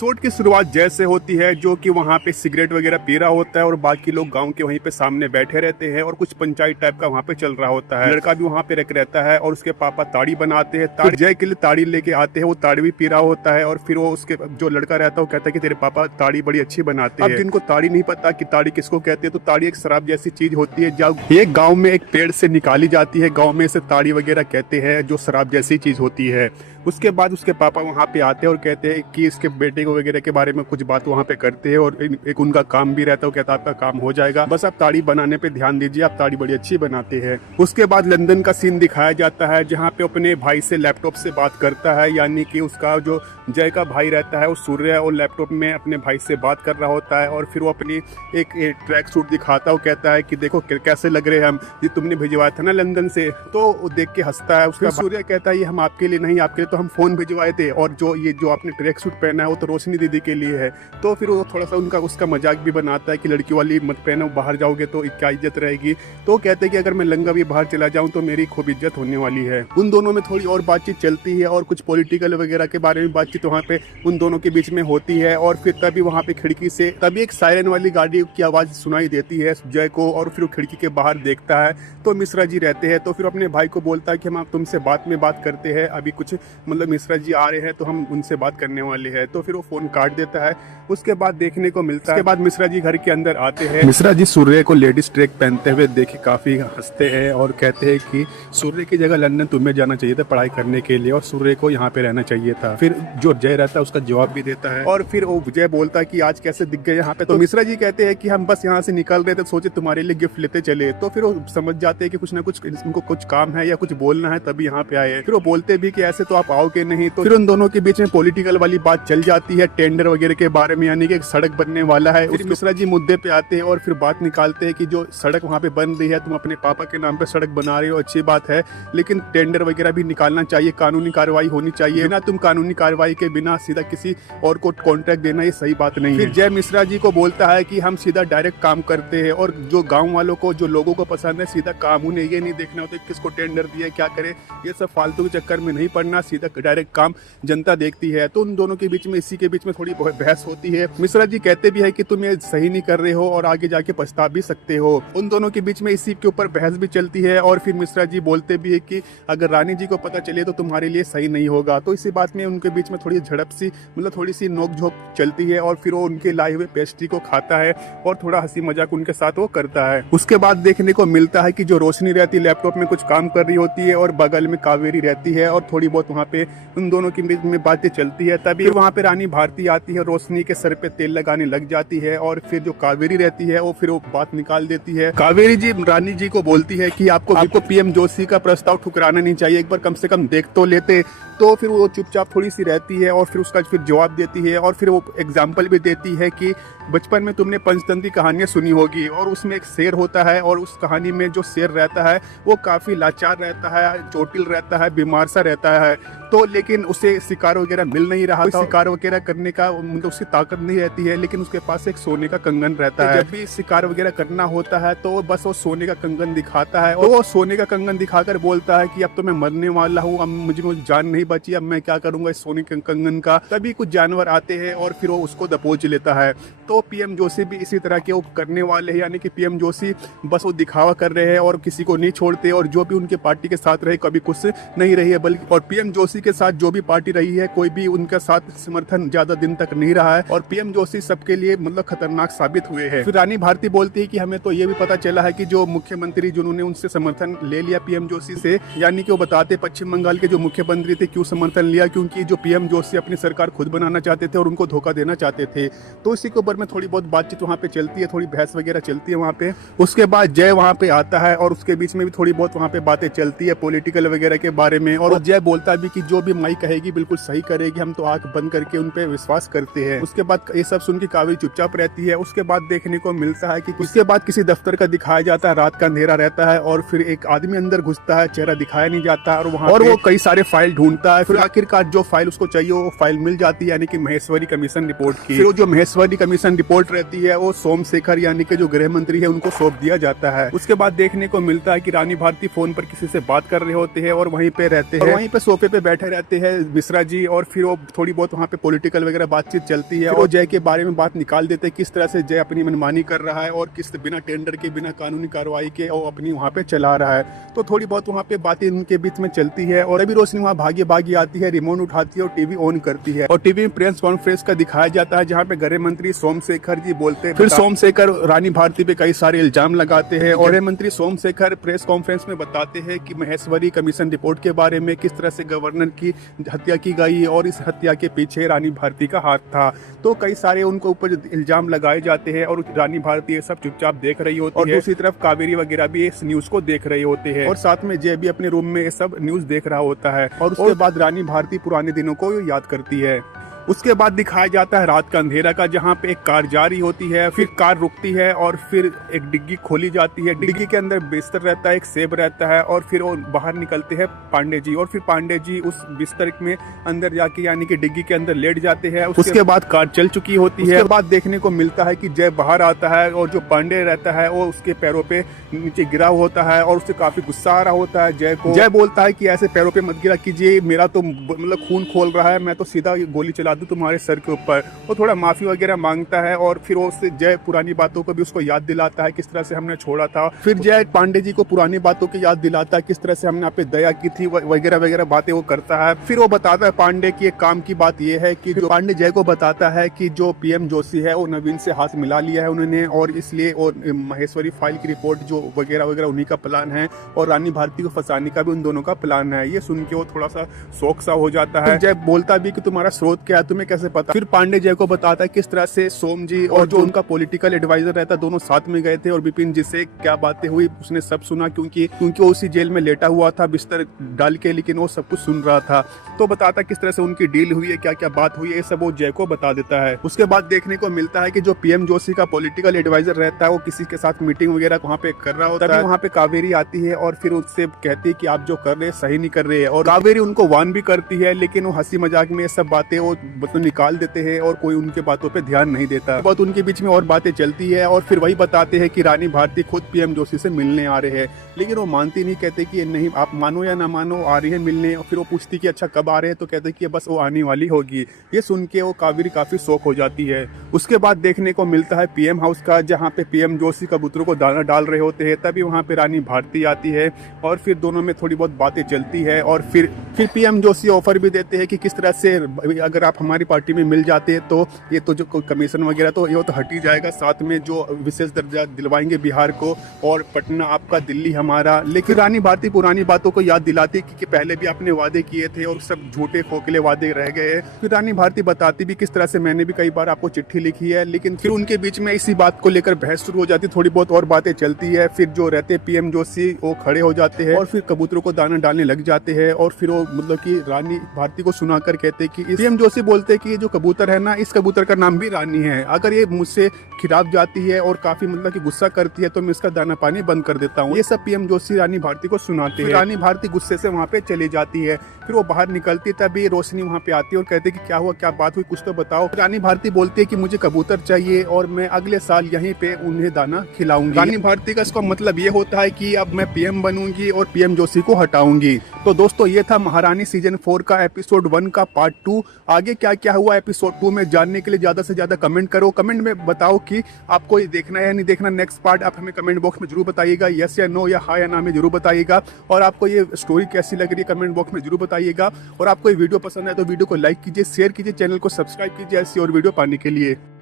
Episode की शुरुआत जैसे होती है जो कि वहाँ पे सिगरेट वगैरह पी रहा होता है और बाकी लोग गांव के वहीं पे सामने बैठे रहते हैं और कुछ पंचायत टाइप का वहाँ पे चल रहा होता है। लड़का भी वहाँ पे रहता है और उसके पापा ताड़ी बनाते हैं, ताड़ी जय के लिए ताड़ी लेके आते हैं, वो ताड़ी भी पी रहा होता है और फिर वो उसके जो लड़का रहता है वो कहता है कि तेरे पापा ताड़ी बड़ी अच्छी बनाते हैं। अब जिनको ताड़ी नहीं पता कि ताड़ी किसको कहते हैं, तो ताड़ी एक शराब जैसी चीज होती है जब एक गाँव में एक पेड़ से निकाली जाती है, गाँव में से ताड़ी वगैरह कहते हैं जो शराब जैसी चीज होती है। उसके बाद उसके पापा वहाँ पे आते हैं और कहते हैं कि इसके बेटे को वगैरह के बारे में कुछ बात वहाँ पे करते हैं और एक उनका काम भी रहता है। वो कहता है आपका काम हो जाएगा, बस आप ताड़ी बनाने पे ध्यान दीजिए, आप ताड़ी बड़ी अच्छी बनाते हैं। उसके बाद लंदन का सीन दिखाया जाता है जहाँ पे अपने भाई से लैपटॉप से बात करता है, यानी कि उसका जो जय का भाई रहता है वो सूर्य और लैपटॉप में अपने भाई से बात कर रहा होता है और फिर वो अपनी एक ट्रैक सूट दिखाता है। वो कहता है कि देखो कैसे लग रहे हैं हम, ये तुमने भिजवाया था ना लंदन से। तो वो देख के हंसता है। उसका सूर्य कहता है ये हम आपके लिए नहीं, आपके लिए तो हम फोन भिजवाए थे, और जो आपने ट्रैक सूट पहना है वो तो रोशनी दीदी के लिए है। तो फिर वो थोड़ा सा उसका मजाक भी बनाता है कि लड़की वाली मत पहनो, बाहर जाओगे तो क्या इज्जत रहेगी। तो कहते हैं कि अगर मैं लंगा भी बाहर चला जाऊं तो मेरी खूब इज्जत होने वाली है। उन दोनों में थोड़ी और बातचीत चलती है और कुछ पॉलिटिकल वगैरह के बारे में बातचीत वहाँ पे उन दोनों के बीच में होती है। और फिर तभी वहाँ पे खिड़की से तभी एक सायरन वाली गाड़ी की आवाज सुनाई देती है जय को, और फिर वो खिड़की के बाहर देखता है तो मिश्रा जी रहते हैं। तो फिर अपने भाई को बोलता है कि हम तुमसे बाद में बात करते हैं, अभी कुछ मतलब मिश्रा जी आ रहे हैं तो हम उनसे बात करने वाले हैं। तो फिर वो फोन काट देता है। उसके बाद देखने को मिलता है, उसके बाद मिश्रा जी घर के अंदर आते हैं। मिश्रा जी सूर्य को लेडीज ट्रैक पहनते हुए देखे काफी हंसते हैं और कहते हैं कि सूर्य की जगह लंदन तुम्हें जाना चाहिए था पढ़ाई करने के लिए और सूर्य को यहाँ पे रहना चाहिए था। फिर जो जय रहता है उसका जवाब भी देता है और फिर वो जय बोलता है कि आज कैसे दिख गए यहाँ पे। तो मिश्रा जी कहते हैं कि हम बस यहाँ से निकल रहे थे, सोचे तुम्हारे लिए गिफ्ट लेते चले। तो फिर वो समझ जाते हैं कि कुछ ना कुछ इनको कुछ काम है या कुछ बोलना है, तभी यहाँ पे आए। फिर वो बोलते भी कि ऐसे तो आप आओगे नहीं। तो फिर उन दोनों के बीच में पॉलिटिकल वाली बात चल जाती है टेंडर वगैरह के बारे में, यानी कि एक सड़क बनने वाला है। फिर मिश्रा जी मुद्दे पे आते हैं और फिर बात निकालते हैं कि जो सड़क वहाँ पे बन रही है, तुम अपने पापा के नाम पे सड़क बना रहे हो, अच्छी बात है, लेकिन टेंडर वगैरह भी निकालना चाहिए, कानूनी कार्रवाई होनी चाहिए ना। तुम कानूनी कार्रवाई के बिना सीधा किसी और को कॉन्ट्रैक्ट देना ये सही बात नहीं है। फिर जय मिश्रा जी को बोलता है कि हम सीधा डायरेक्ट काम करते हैं और जो गाँव वालों को, जो लोगों को पसंद है सीधा काम, उन्हें ये नहीं देखना होता किसको टेंडर दिया क्या करे, ये सब फालतू के चक्कर में नहीं पड़ना, सीधा डायरेक्ट काम जनता देखती है। तो उन दोनों के बीच में इसी के बीच में थोड़ी बहस होती है। मिश्रा जी कहते भी है कि तुम ये सही नहीं कर रहे हो और आगे जाके पछता भी सकते हो। उन दोनों के बीच में इसी के ऊपर बहस भी चलती है और फिर मिश्रा जी बोलते भी है कि अगर रानी जी को पता चले तो तुम्हारे लिए सही नहीं होगा। तो इसी बात में उनके बीच में थोड़ी झड़प सी, मतलब थोड़ी सी नोक झोंक चलती है और फिर वो उनके लाए हुए पेस्ट्री को खाता है और थोड़ा हंसी मजाक उनके साथ वो करता है। उसके बाद देखने को मिलता है कि जो रोशनी रहती है लैपटॉप में कुछ काम कर रही होती है और बगल में कावेरी रहती है और थोड़ी बहुत वहाँ पे उन दोनों के बीच में बातें चलती है। तभी वहाँ पे रानी भारती आती है, रोशनी के सर पे तेल लगाने लग जाती है और फिर जो कावेरी रहती है वो फिर वो बात निकाल देती है। कावेरी जी रानी जी को बोलती है कि आपको पीएम जोशी का प्रस्ताव ठुकराना नहीं चाहिए, एक बार कम से कम देख तो लेते। तो फिर वो चुपचाप थोड़ी सी रहती है और फिर उसका फिर जवाब देती है और फिर वो एग्जाम्पल भी देती है कि बचपन में तुमने पंचतंत्र की कहानियां सुनी होगी और उसमें एक शेर होता है और उस कहानी में जो शेर रहता है वो काफी लाचार रहता है, चोटिल रहता है, बीमार सा रहता है। तो लेकिन उसे शिकार वगैरह मिल नहीं रहा था, शिकार वगैरह करने का मतलब उसकी ताकत नहीं रहती है, लेकिन उसके पास एक सोने का कंगन रहता है। जब भी शिकार वगैरह करना होता है तो बस वो सोने का कंगन दिखाता है और वो सोने का कंगन दिखाकर बोलता है कि अब तो मैं मरने वाला हूँ, अब मुझे जान नहीं बची, अब मैं क्या करूंगा इस सोने के कंगन का। तभी कुछ जानवर आते हैं और फिर वो उसको दबोच लेता है। तो पीएम जोशी भी इसी तरह के वो करने वाले हैं, यानी कि पीएम जोशी बस वो दिखावा कर रहे हैं और किसी को नहीं छोड़ते और जो भी उनके पार्टी के साथ रहे कभी कुछ नहीं रही है, बल्कि और पीएम जोशी के साथ जो भी पार्टी रही है कोई भी उनका साथ समर्थन ज्यादा दिन तक नहीं रहा है और पीएम जोशी सबके लिए मतलब खतरनाक साबित हुए हैं। फिर रानी भारती बोलती है कि हमें तो ये भी पता चला है कि जो मुख्यमंत्री जिन्होंने उनसे समर्थन ले लिया पीएम जोशी से, यानी कि वो बताते पश्चिम बंगाल के जो मुख्यमंत्री थे क्यों समर्थन लिया, क्योंकि जो पीएम जोशी अपनी सरकार खुद बनाना चाहते थे और उनको धोखा देना चाहते थे। तो इसी के ऊपर में थोड़ी बहुत बातचीत वहाँ पे चलती है, थोड़ी बहस वगैरह चलती है वहाँ पे। उसके बाद जय वहाँ पे आता है और उसके बीच में भी थोड़ी बहुत वहाँ पे बातें चलती है पॉलिटिकल वगैरह के बारे में और जय बोलता भी कि जो भी माई कहेगी बिल्कुल सही करेगी, हम तो आंख बंद करके उन पे विश्वास करते हैं। उसके बाद ये सब सुन के कावेरी चुपचाप रहती है। उसके बाद देखने को मिलता है कि उसके बाद किसी दफ्तर का दिखाया जाता है, रात का अंधेरा रहता है और फिर एक आदमी अंदर घुसता है, चेहरा दिखाया नहीं जाता और वहाँ और वो कई सारे फाइल ढूंढता है। फिर आखिरकार जो फाइल उसको चाहिए वो फाइल मिल जाती है, यानी कि महेश्वरी कमीशन रिपोर्ट की। फिर जो महेश्वरी कमीशन रिपोर्ट रहती है वो सोमशेखर यानी कि जो गृह मंत्री है उनको सौंप दिया जाता है। उसके बाद देखने को मिलता है कि रानी भारती फोन पर किसी से बात कर रहे होते हैं और वहीं पे रहते हैं और वहीं पे सोफे पे बैठे बैठे रहते हैं मिश्रा जी, और फिर वो थोड़ी बहुत वहाँ पे पॉलिटिकल वगैरह बातचीत चलती है, और वो जय के बारे में बात निकाल देते हैं किस तरह से जय अपनी मनमानी कर रहा है और किस बिना टेंडर के, बिना कानूनी कार्रवाई के वो अपनी वहाँ पे चला रहा है। तो थोड़ी बहुत वहाँ पे बातें उनके बीच में चलती है, और अभी रोशनी वहाँ भागी भागी आती है, रिमोट उठाती है और टीवी ऑन करती है, और टीवी में प्रेस कॉन्फ्रेंस का दिखाया जाता है जहाँ पे गृह मंत्री सोमशेखर जी बोलते हैं। फिर सोमशेखर रानी भारती पे कई सारे इल्जाम लगाते हैं, और गृह मंत्री सोमशेखर प्रेस कॉन्फ्रेंस में बताते हैं कि महेश्वरी कमीशन रिपोर्ट के बारे में, किस तरह से गवर्नर की हत्या की गई और इस हत्या के पीछे रानी भारती का हाथ था। तो कई सारे उनको ऊपर इल्जाम लगाए जाते हैं, और रानी भारती ये सब चुपचाप देख रही होती है, और दूसरी तरफ कावेरी वगैरह भी इस न्यूज को देख रहे होते हैं, और साथ में जय भी अपने रूम में ये सब न्यूज देख रहा होता है। और उसके बाद रानी भारती पुराने दिनों को याद करती है। उसके बाद दिखाया जाता है रात का अंधेरा का, जहाँ पे एक कार जा रही होती है, फिर कार रुकती है और फिर एक डिग्गी खोली जाती है। डिग्गी के अंदर बिस्तर रहता है, एक सेब रहता है, और फिर वो बाहर निकलते हैं पांडे जी, और फिर पांडे जी उस बिस्तर में अंदर जाके यानी कि डिग्गी के अंदर लेट जाते हैं। उसके बाद कार चल चुकी होती है। उसके बाद देखने को मिलता है कि जय बाहर आता है, और जो पांडे रहता है वो उसके पैरों पे नीचे गिरा होता है, और उससे काफी गुस्सा आ रहा होता है जय को। जय बोलता है कि ऐसे पैरों पे मत गिरा कीजिए, मेरा तो मतलब खून खोल रहा है, मैं तो सीधा गोली चला दूं तुम्हारे सर के ऊपर। वो थोड़ा माफी वगैरह मांगता है, और फिर वो उससे जय पुरानी बातों को भी उसको याद दिलाता है, किस तरह से हमने छोड़ा था। फिर जय पांडे जी को पुरानी बातों की याद दिलाता है, किस तरह से हमने आप पे दया की थी वगैरह वगैरह बातें वो करता है। फिर वो बताता है पांडे की एक काम की बात ये है कि जो पांडे जय को बताता है कि जो पीएम जोशी है वो नवीन से हाथ मिला लिया है उन्होंने, और इसलिए और महेश्वरी फाइल की रिपोर्ट जो वगैरह वगैरह उन्हीं का प्लान है, और रानी भारती को फंसाने का भी उन दोनों का प्लान है। ये सुन के वो थोड़ा सा शौक सा हो जाता है। जय बोलता भी कि तुम्हारा स्रोत क्या है, तुम्हें कैसे पता। फिर पांडे जय को बताता है किस तरह से सोम जी और जो उनका पॉलिटिकल एडवाइजर रहता दोनों साथ में गए थे, और विपिन जी से क्या बातें हुई उसने सब सुना, क्योंकि वो उसी जेल में लेटा हुआ था बिस्तर डाल के, लेकिन वो सब कुछ सुन रहा था। तो बताता किस तरह से उनकी डील हुई है, क्या क्या बात हुई है, ये सब वो जय को बता देता है। उसके बाद देखने को मिलता है कि जो पीएम जोशी का पॉलिटिकल एडवाइजर रहता है वो किसी के साथ मीटिंग वगैरह वहाँ पे कर रहा होता है। वहाँ पे कावेरी आती है और फिर उससे कहती है कि आप जो कर रहे हैं सही नहीं कर रहे हैं, और कावेरी उनको वार्न भी करती है, लेकिन वो हंसी मजाक में ये सब बातें वो मतलब निकाल देते हैं और कोई उनके बातों पे ध्यान नहीं देता। बहुत उनके बीच में और बातें चलती है, और फिर वही बताते हैं कि रानी भारती खुद पीएम जोशी से मिलने आ रहे हैं, लेकिन वो मानती नहीं, कहते कि नहीं आप मानो या ना मानो आ रही है मिलने। और फिर वो पूछती कि अच्छा कब आ रहे हैं, तो कहते कि बस वो आने वाली होगी। ये सुन के वो कावेरी काफी शौक हो जाती है। उसके बाद देखने को मिलता है पीएम हाउस का, जहाँ पे पीएम जोशी कबूतरों को दाना डाल रहे होते हैं। तभी वहाँ पे रानी भारती आती है, और फिर दोनों में थोड़ी बहुत बातें चलती है, और फिर पीएम जोशी ऑफर भी देते हैं कि किस तरह से अगर आप हमारी पार्टी में मिल जाते हैं तो ये तो जो कमीशन वगैरह तो ये तो हट ही जाएगा, साथ में जो विशेष दर्जा दिलवाएंगे बिहार को, और पटना आपका दिल्ली हमारा। लेकिन रानी भारती पुरानी बातों को याद दिलाती कि पहले भी आपने वादे किए थे और सब झूठे खोखले वादे रह गए। फिर रानी भारती बताती भी किस तरह से मैंने भी कई बार आपको चिट्ठी लिखी है, लेकिन फिर उनके बीच में इसी बात को लेकर बहस शुरू हो जाती, थोड़ी बहुत और बातें चलती है। फिर जो रहते पीएम जोशी वो खड़े हो जाते हैं और फिर कबूतरों को दाना डालने लग जाते हैं, और फिर वो मतलब कि रानी भारती को सुनाकर कहते कि पीएम जोशी बोलते कि ये जो कबूतर है ना, इस कबूतर का नाम भी रानी है, अगर ये मुझसे खिलाफ जाती है और काफी मतलब कि गुस्सा करती है तो मैं इसका दाना पानी बंद कर देता हूँ। ये सब पीएम जोशी रानी भारती को सुनाते हैं। रानी भारती गुस्से से वहाँ पे चली जाती है। फिर वो बाहर निकलती, तभी रोशनी वहाँ पे आती है और कहती कि क्या हुआ, क्या बात हुई, कुछ तो बताओ। रानी भारती बोलती है कि मुझे कबूतर चाहिए और मैं अगले साल यहीं पे उन्हें दाना खिलाऊंगी। रानी भारती का इसका मतलब ये होता है कि अब मैं पीएम बनूंगी और पीएम जोशी को हटाऊंगी। तो दोस्तों ये था महारानी सीजन 4 का एपिसोड 1 का पार्ट 2। आगे क्या क्या हुआ एपिसोड 2 में जानने के लिए ज्यादा से ज्यादा कमेंट करो। कमेंट में बताओ कि आपको ये देखना है या नहीं देखना नेक्स्ट पार्ट। आप हमें कमेंट बॉक्स में जरूर बताइएगा, यस या नो या हाँ या ना में जरूर बताइएगा। और आपको ये स्टोरी कैसी लग रही है कमेंट बॉक्स में जरूर बताइएगा। और आपको ये वीडियो पसंद है तो वीडियो को लाइक कीजिए, शेयर कीजिए, चैनल को सब्सक्राइब कीजिए ऐसी और वीडियो पाने के लिए।